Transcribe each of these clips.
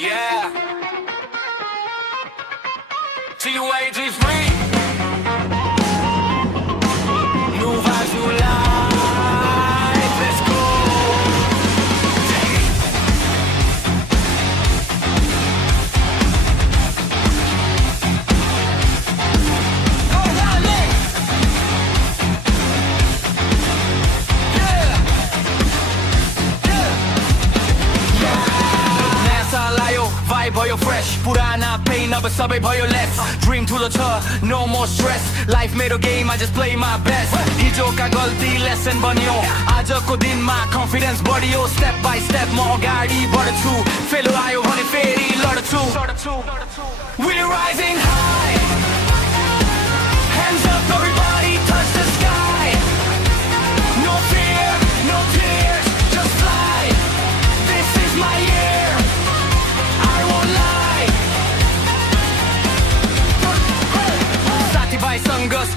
Yeah. T-U-A-G-free. New vibes, new life. Let's go. भयो fresh पुराना pain अब सबै भयो less dream ठुलो छ no more stress life मेरो game I just play my best हिजोका गल्ती lesson बन्यो आजको दिनमा confidence बढ्यो step by step म अगाडि बढ्छु फेलो आयो भने फेरि लड्छु we're rising high hands up everybody touch the sky no fear no tears just fly this is my year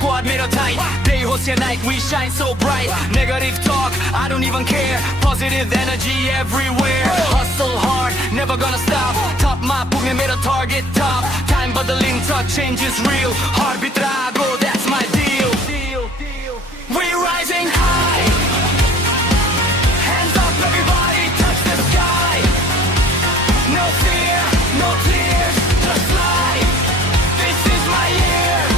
squad made tight day host your night we shine so bright negative talk I don't even care positive energy everywhere hustle hard never gonna stop top my book made a target top time but the link talk change is real hard bitrago that's my deal we're rising high hands up everybody touch the sky no fear no tears just fly this is my year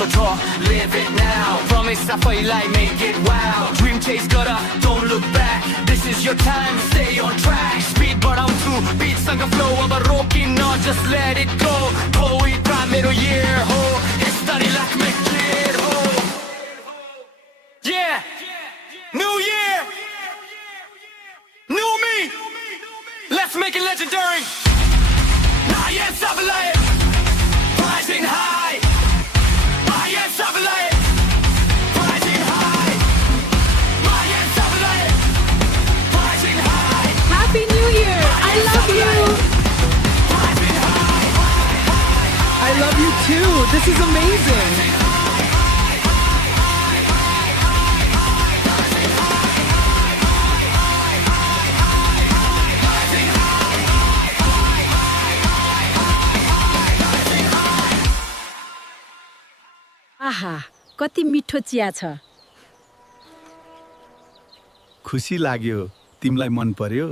the talk, live it now promise आफैलाई make it wow dream chase gotta don't look back this is your time stay on track speed बढाउँछु beat सँग flow अब रोकिन just let it go COVID pra मेरो year ho history like me clear ho yeah new year new me let's make it legendary nah yes I believe rising high Happy New Year! I love you! I love you too! This is amazing! आहा कति मिठो chia छ खुसी लाग्यो तिमीलाई मन पर्यो